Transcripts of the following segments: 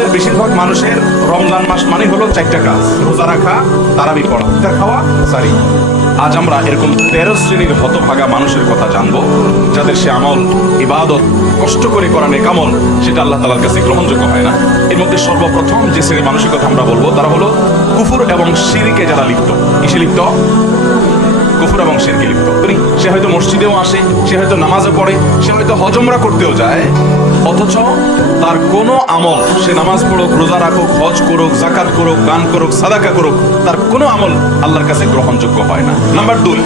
আমাদের বেশিরভাগ মানুষের রমজান মাস মানে হলো চারটা কাজ, রোজা রাখা, তারাবি পড়া, ইফতার খাওয়া, সারি। আজ আমরা এরকম তেরো শ্রেণির হতভাগা মানুষের কথা জানব, যাদের সে আমল, ইবাদত, কষ্ট করে করা নেকামল সেটা আল্লাহ তালার কাছে গ্রহণযোগ্য হয় না। এর মধ্যে সর্বপ্রথম যে শ্রেণির মানুষের কথা আমরা বলব, তারা হলো কুফুর এবং সিরিকে যারা লিপ্ত। কিসে লিপ্ত? কুফুর এবং লিপ্ত? সে হয়তো মসজিদেও আসে, সে হয়তো নামাজও পড়ে, সে হয়তো হজমরা করতেও যায়। অথচ তার কোনো আমল, সে নামাজ পড়ুক, রোজা রাখুক, হজ করুক জাকাত করুক গান করুক, সাদাকা করুক, তার কোনো আমল আল্লাহর কাছে গ্রহণযোগ্য হয় না। নাম্বার দুই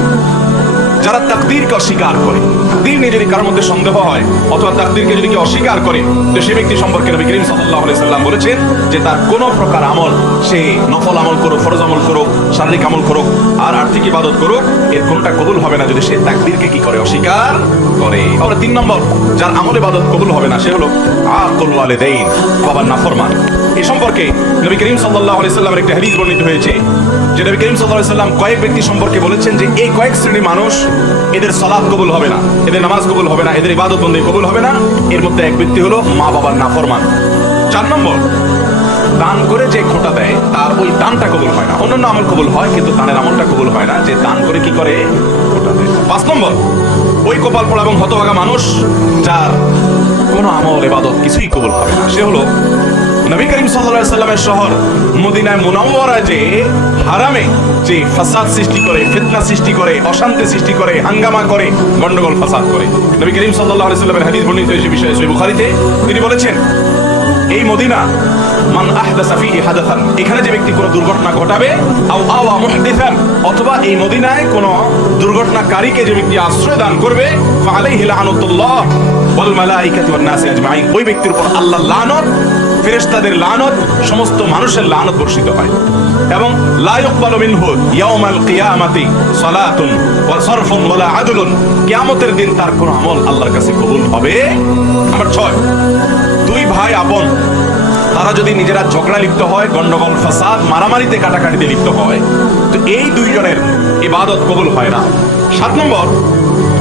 যারা তাকদীরকে অস্বীকার করে, তাকদীর নিয়ে যদি কারোর মধ্যে সন্দেহ হয়, অথবা তাকদীরকে যদি কেউ অস্বীকার করে, তো সে ব্যক্তি সম্পর্কে নবী করিম আলাইহি সাল্লাম বলেছেন যে তার কোনো প্রকার আমল সে নফল আমল করুক, ফরজ আমল করুক, শারীরিক আমল করুক, আর আর্থিক ইবাদত করুক, এর কোনটা কবুল হবে না যদি সে তাকদীরকে কি করে? অস্বীকার করে। আবার তিন নম্বর, যার আমল ইবাদত কবুল হবে না, সে হলো আকুল ওয়ালিদাইন, বাবার নাফরমান। এ সম্পর্কে নবী করিম আলাইহি সাল্লামের একটা হাদিস বর্ণিত হয়েছে, যে নবী করিম আলাইহি সাল্লাম কয়েক ব্যক্তি সম্পর্কে বলেছেন যে এই কয়েক শ্রেণির মানুষ এদের সালাত কবুল হবে না, এদের নামাজ কবুল হবে না, এদের ইবাদত বন্দী কবুল হবে না। এর মধ্যে এক ব্যক্তি হলো মা বাবার নাফরমান। চার নম্বর, দান করে যে খোটা দেয়, তার ওই দানটা কবুল হয় না। অন্যান্য আমল কবুল হয়, কিন্তু দানের আমলটা কবুল হয় না, যে দান করে কি করে? খোটা দেয়। পাঁচ নম্বর, ওই কপাল পড়া এবং হতভাগা মানুষ, যার কোনো আমল এবাদত কিছুই কবুল হবে না। সে হলো নবী করিম সাল্লাল্লাহু সাল্লামের শহর মদিনায় মুনাওয়ারা যে হারামে যে ফাসাদ সৃষ্টি করে, ফিতনা সৃষ্টি করে, অশান্তি সৃষ্টি করে, হাঙ্গামা করে, গন্ডগোল, ফাসাদ করে। নবী করিম আলাইহি সাল্লামের হাদিস বর্ণিত হয়েছে বিষয়ে সহিহ বুখারীতে। তিনি বলেছেন, এই মদিনা, মান আহদাসা ফিহি হাদাসান, এখানে যে ব্যক্তি কোনো দুর্ঘটনা ঘটাবে, আও আওয়া মুহদিসান, অথবা এই মদিনায় কোনো দুর্ঘটনাকারীকে যে ব্যক্তি আশ্রয় দান করবে ফালাইহি লানাতুল্লাহ ওয়াল মালাইকাতু ওয়ান নাসি আজমাইন। ওই ব্যক্তির উপর আল্লাহ লানত ফেরেশতাদের লানত, সমস্ত মানুষের লানত বর্ষিত হয়। এবং লা ইকবালু মিনহু ইয়াউমাল কিয়ামাতি সালাতুন ওয়া সারফুন ওয়ালা আদলুন। কিয়ামতের দিন তার কোনো আমল আল্লাহর কাছে কবুল হবে? নাম্বার 6 দুই ভাই আপন তারা যদি নিজেরা ঝগড়া লিপ্ত হয়, গন্ডগোল, ফাসাদ, মারামারিতে কাটাকাটিতে লিপ্ত হয়, তো এই দুইজনের ইবাদত কবুল হয় না। সাত নম্বর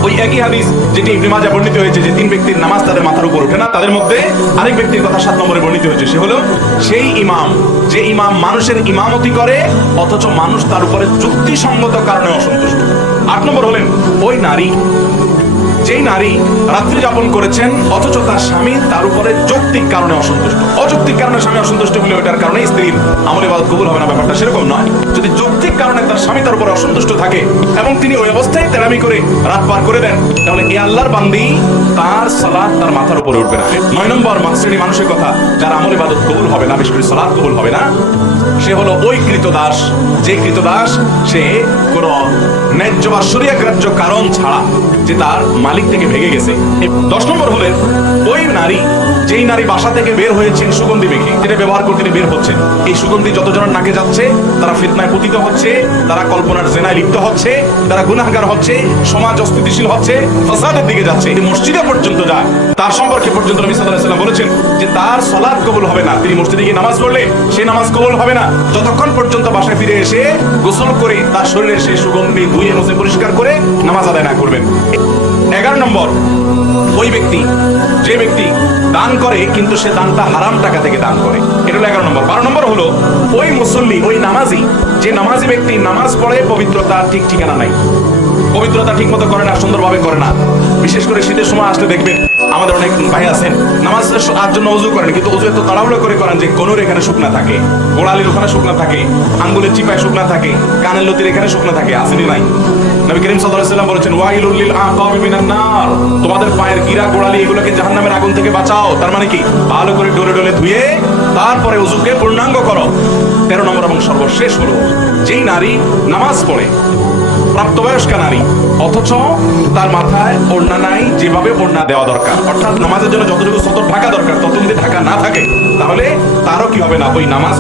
ওই একই হাদিস যেটি ইবনে মাজাহ বর্ণিত হয়েছে যে তিন ব্যক্তির নামাজ তাদের মাথার উপর ওঠে না, তাদের মধ্যে আরেক ব্যক্তির কথা সাত নম্বরে বর্ণিত হয়েছে, সে হলো সেই ইমাম। যে ইমাম মানুষের ইমামতি করে, অথচ মানুষ তার উপরে যুক্তিসঙ্গত কারণে অসন্তুষ্ট। আট নম্বর হলেন ওই নারী। যেই নারী রাত্রি যাপন করেছেন, অথচ তার স্বামী তার উপরে যৌক্তিক কারণে অসন্তুষ্ট। অযৌক্তিক কারণে স্বামী অসন্তুষ্ট হলে ওইটার কারণে স্ত্রীর আমলে বাদ কবুল হবে না, ব্যাপারটা সেরকম নয়। যদি যৌক্তিক কারণে তার স্বামী তার উপরে অসন্তুষ্ট থাকে, এবং তিনি ওই অবস্থায় তেরামি করে রাত পার করে দেন, তাহলে এ আল্লাহর বান্দি তার সালাদ তার মাথার উপরে উঠবে না। নয় নম্বর শ্রেণি মানুষের কথা, যার আমলে বাদত কবুল হবে না, বিশেষ করে সালাদ কবুল হবে না, সে হলো ওই কৃতদাস যে কৃতদাস সে কোন ন্যায্য বা সরিয়া গ্রাহ্য কারণ ছাড়া, যে তার মালিক থেকে ভেগে গেছে। দশ নম্বর হলেন, ওই নারী, যেই নারী বাসা থেকে বের হয়েছেন সুগন্ধি মেখে, যেটা ব্যবহার করতে বের হচ্ছেন। এই সুগন্ধি যতজনের নাকে যাচ্ছে, তারা ফিতনায় পতিত হচ্ছে, তারা কল্পনার জেনায় লিপ্ত হচ্ছে, তারা গুনাহগার হচ্ছে, সমাজ অস্থিতিশীল হচ্ছে, ফাসাদের দিকে যাচ্ছে। মসজিদে পর্যন্ত যায়। তার সম্পর্কে পর্যন্ত নবী সাল্লাল্লাহু বলেছেন যে তার সালাত কবুল হবে না। তিনি মসজিদে গিয়ে নামাজ পড়লে সেই নামাজ কবুল হবে না। যতক্ষণ পর্যন্ত বাসায় ফিরে এসে গোসল করে তার শরীরের সেই সুগন্ধি ধুয়ে মুছে পরিষ্কার করে নামাজ আদায় না করবেন। এগারো নম্বর, ওই ব্যক্তি, যে ব্যক্তি দান করে, কিন্তু সে দানটা হারাম টাকা থেকে দান করে। এটা হলো এগারো নম্বর। বারো নম্বর হলো, ওই মুসল্লি, ওই নামাজি, যে নামাজি ব্যক্তি নামাজ পড়ে পবিত্রতা ঠিক ঠিকানা নাই। পবিত্রতা ঠিক মতো করে না, সুন্দরভাবে করে না। বিশেষ করে শীতের সময় আসলে দেখবেন, আমাদের অনেক ভাই আছেন, নামাজ আর জন্য অজু করেন, কিন্তু অজু এত তাড়াহুড়ো করে করেন যে কোনোর এখানে শুকনা থাকে। গোড়ালির ওখানে শুকনা থাকে, আঙ্গুলের চিপায় শুকনা থাকে, কানের লতির এখানে শুকনা থাকে, আসেনি নাই। নবী করিম সাল্লাল্লাহু আলাইহি বলেছেন, ওয়াইলুল লিল আকাবি নার। তোমাদের পায়ের গিরা গোড়ালি এগুলোকে জাহান্নামের আগুন থেকে বাঁচাও। তার মানে কি? ভালো করে ডলে ডলে ধুয়ে, তারপরে ওযুকে পূর্ণাঙ্গ করো। তেরো নম্বর এবং সর্বশেষ হলো, যেই নারী নামাজ পড়ে প্রাপ্তবয়স্কা নারী। অথচ তার মাথায় বন্যা নাই, যেভাবে বন্যা দেওয়া দরকার। অর্থাৎ নামাজের জন্য যতটুকু সতর ঢাকা দরকার তত যদি ঢাকা না থাকে, তাহলে তারও কি হবে না? ওই নামাজ